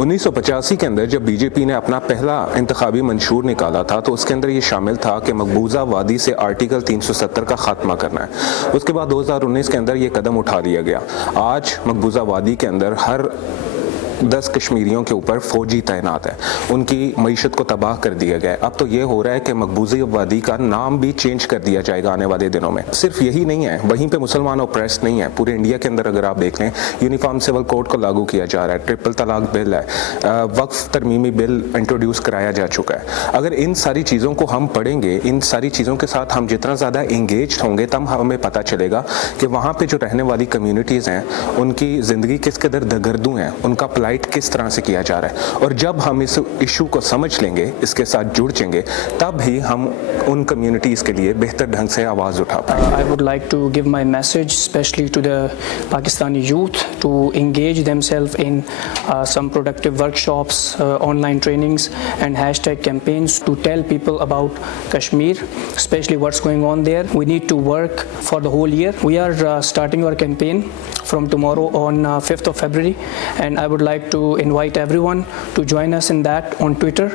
1985 के अंदर जब बीजेपी ने अपना पहला इंतखाबी मंशूर निकाला था तो उसके अंदर ये शामिल था कि मकबूजा वादी से आर्टिकल 370 का खात्मा करना है। उसके बाद 2019 के अंदर ये कदम उठा लिया गया। आज मकबूजा वादी के अंदर हर 10 कश्मीरियों के ऊपर फौजी तैनात है, उनकी मईशत को तबाह कर दिया गया है। अब तो ये हो रहा है कि मकबूजा वादी का नाम भी चेंज कर दिया जाएगा आने वाले दिनों में। सिर्फ यही नहीं है, वहीं पे मुसलमान ऑप्रेस नहीं है। पूरे इंडिया के अंदर अगर आप देख लें, यूनिफॉर्म सिविल कोड को लागू किया जा रहा है, ट्रिपल तलाक बिल है, वक्फ तरमीमी बिल इंट्रोड्यूस कराया जा चुका है। अगर इन सारी चीज़ों को हम पढ़ेंगे, इन सारी चीज़ों के साथ हम जितना ज़्यादा इंगेज होंगे, तब हमें पता चलेगा कि वहाँ पे जो रहने वाली कम्युनिटीज़ हैं उनकी ज़िंदगी किस कदर दगरदू हैं, उनका किस तरह से किया जा रहा है। और जब हम इस इशू को समझ लेंगे, इसके साथ जुड़ जाएंगे, तब ही हम उन कम्युनिटीज़ के लिए बेहतर ढंग से आवाज़ उठा पाएंगे। I would like to give my message especially to the Pakistani youth to engage themselves in some productive workshops, online trainings and hashtag campaigns to tell people about Kashmir, especially what's going on there. We need to work for the whole year. We are starting our campaign from tomorrow on 5th of February, and I would like to invite everyone to join us in that on Twitter,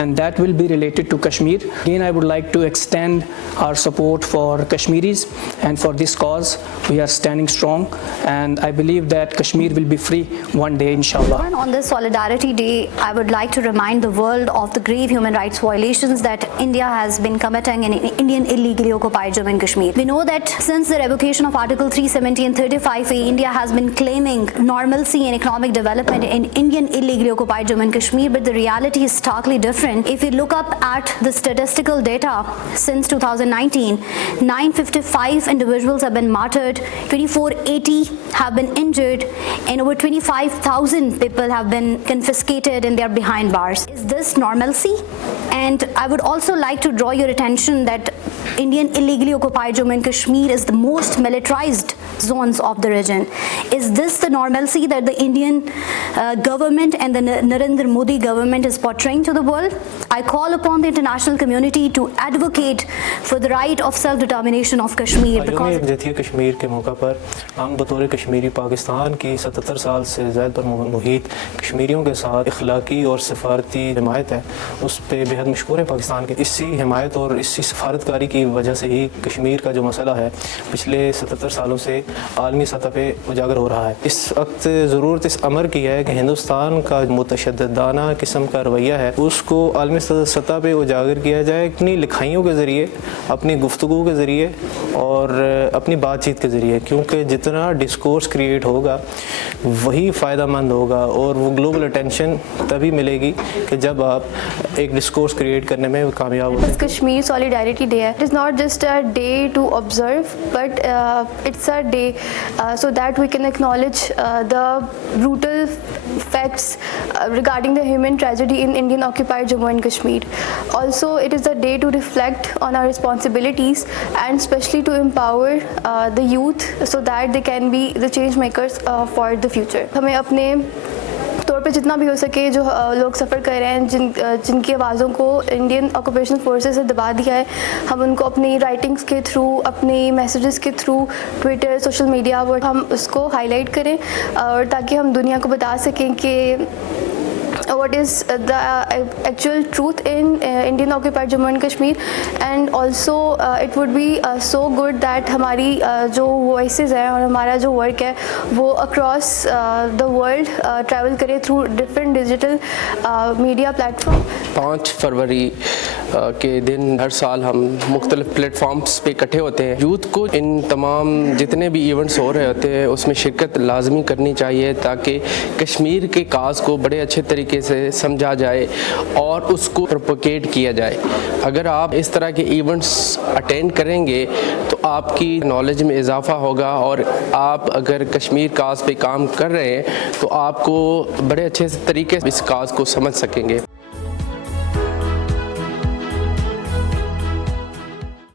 and that will be related to Kashmir. Again, I would like to extend our support for Kashmiris, and for this cause we are standing strong, and I believe that Kashmir will be free one day, inshallah. On this Solidarity Day, I would like to remind the world of the grave human rights violations that India has been committing in Indian illegally occupied Jammu and Kashmir. We know that since the revocation of Article 370 and 35A, India has been claiming normalcy and economic development in Indian illegally occupied Jammu and Kashmir, but the reality is starkly different. If we look up at the statistical data since 2019, 955 individuals have been martyred, 2480 have been injured, and over 25,000 people have been confiscated and they are behind bars. Is this normalcy? And I would also like to draw your attention that Indian illegally occupied Jammu and Kashmir is the most militarized zones of the region. Is this the normalcy that the Indian government and the Narendra Modi government is portraying to the world? I call upon the international community to advocate for the right of self-determination of Kashmir. यकजहती Kashmir के मौका पर हम बतौर कश्मीरी पाकिस्तान की 77 साल से ज़्यादा पर मुहित कश्मीरियों के साथ इखलाकी और सफारती हिमायत है, उस पर बेहद मशकूर है पाकिस्तान के। इसी हिमायत और इसी सफारतकारी की वजह से ही कश्मीर का जो मसला है पिछले 77 सालों से आलमी सतह पे उजागर हो रहा है। इस वक्त ज़रूरत इस अमर की है कि हिंदुस्तान का मुतशद्दिदाना किस्म का रवैया है उसको आलमी सतह पे उजागर किया जाए, अपनी लिखाइयों के ज़रिए, अपनी गुफ्तगू के ज़रिए और अपनी बातचीत के ज़रिए, क्योंकि जितना डिस्कोर्स क्रिएट होगा वही फ़ायदा मंद होगा और वो ग्लोबल अटेंशन तभी मिलेगी कि जब आप एक डिस्कोर्स क्रिएट करने में कामयाब हो। Kashmir Solidarity Day. It is not just a day to observe, but it's a day so that we can acknowledge the brutal facts regarding the human tragedy in Indian occupied Jammu and Kashmir. Also, it is a day to reflect on our responsibilities and especially to empower the youth so that they can be the change makers for the future. हमें अपने तौर पे जितना भी हो सके जो लोग सफ़र कर रहे हैं, जिनकी आवाज़ों को इंडियन ऑक्यूपेशनल फोर्सेस से दबा दिया है, हम उनको अपनी राइटिंग्स के थ्रू, अपनी मैसेजेस के थ्रू, ट्विटर, सोशल मीडिया पर हम उसको हाईलाइट करें और ताकि हम दुनिया को बता सकें कि what is the actual truth in Indian occupied Jammu and Kashmir, and also it would be so good that हमारी जो voices हैं और हमारा जो work है वो across the world travel करे through different digital media platform. 5 फरवरी के दिन हर साल हम मुख्तलिफ प्लेटफॉर्म्स पे इकट्ठे होते हैं। यूथ को इन तमाम जितने भी इवेंट्स हो रहे होते हैं उसमें शिरकत लाजमी करनी चाहिए ताकि कश्मीर के काज को बड़े अच्छे तरीके से समझा जाए और उसको प्रोपोगेट किया जाए। अगर आप इस तरह के इवेंट्स अटेंड करेंगे तो आपकी नॉलेज में इजाफा होगा और आप अगर कश्मीर काज पे काम कर रहे हैं तो आपको बड़े अच्छे तरीके से इस काज को समझ सकेंगे।